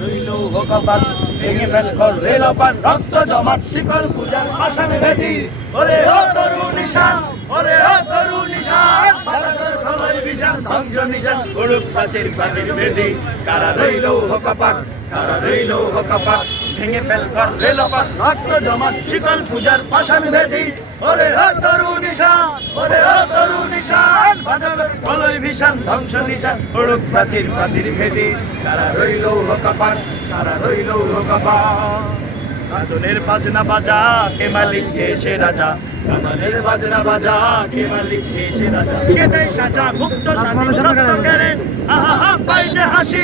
রইল কপাট ভেঙে ফেল কর রেল পাট রক্ত জমাট, শিকল পূজার আসান ভেদি। ওরে ও তরু নিশান, ওরে ও তরু নিশান ধ্বংস কপাট ভেঙে ফেল কর রেল পাট রক্ত জমাট, শিকল পূজার পাশান ভেদি। ওরে ও তরু নিশান, ওরে প্রলয় বিশান ধ্বংস নিশান উড়ুক প্রাচীর প্রাচীর ভেদি তারা রইল কপাট তারা রইল কপাট কাজনের বাজনা বাজা কে মালিক কে সে রাজা? কাজলের বাজনা বাজা কে মালিক কে সে রাজা? কে দেয় সাজা মুক্ত স্বাধীন সত্য আহা পাই হাসি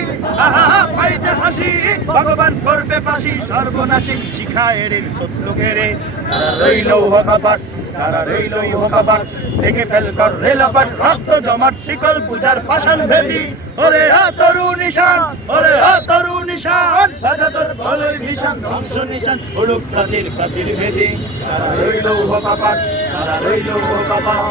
পাই যে হাসি। ভগবান করবে পাশি সর্বনাশী শিখা এড়ে সত্য কেড়ে তারা রইল হকাপাট তারা রইল হকাপাট ভেঙে ফেল কর রেলপাট রক্ত জমাট, শিকল পূজার পাশান ভেদি। ওরে হা, তরু নিশান, ওরে হা, তরু নিশান। বাজা তোর বলই ভীষণ ধ্বংস নিশান, উড়ুক প্রাচীর প্রাচীর ভেদি। তারা রইল হকাপাট তারা রইল হকাপাট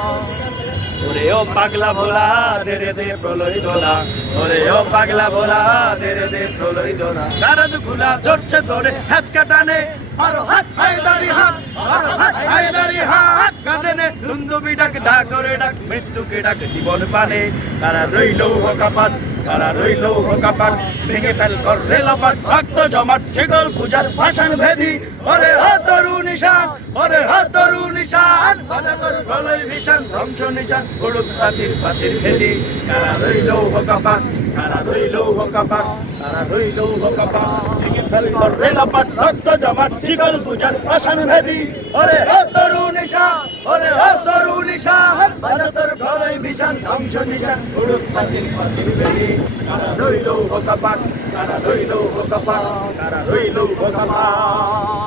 ওরে ও পাগলা ভোলা দে রে দে প্রলয় দোলা। ওরে ও পাগলা ভোলা দে রে দে প্রলয় দোলা। কারদ খোলা জড়ছে তোরে হাত কাটানে আরও হাত হায়দারি হাত আরও হাত হায়দারি হাত। কাঁদেনে দুন্দুবি ডাক ডাক করে ডাক, মৃত্যুকে ডাক, জীবন পানে। তারা রইল হকাপাত তারা রইল হকাপাট ভেঙে ফেল কর রেলপাট রক্ত জমাট, সেগল পূজার ভাষণ ভেদি। ওরে হা তরু নিশান, ওরে হা তরু নিশান। বাজা তোর প্রলয় ভীষণ ধ্বংস নিশান, উড়ুক প্রাচীর প্রাচীর ভেদি। তারা রইল রেলপাট রক্ত জমাট সেগল পূজার ভাষণ ভেদি। ওরে হা তরু निशा হা তরু নিশান বাজা তোর প্রলয় ভীষণ ধ্বংস নিশান উড়ুক প্রাচীর প্রাচীর ভেদি, কারা রইল হকাপাট কারা রইল হকাপাট কারা রইল হকাপাট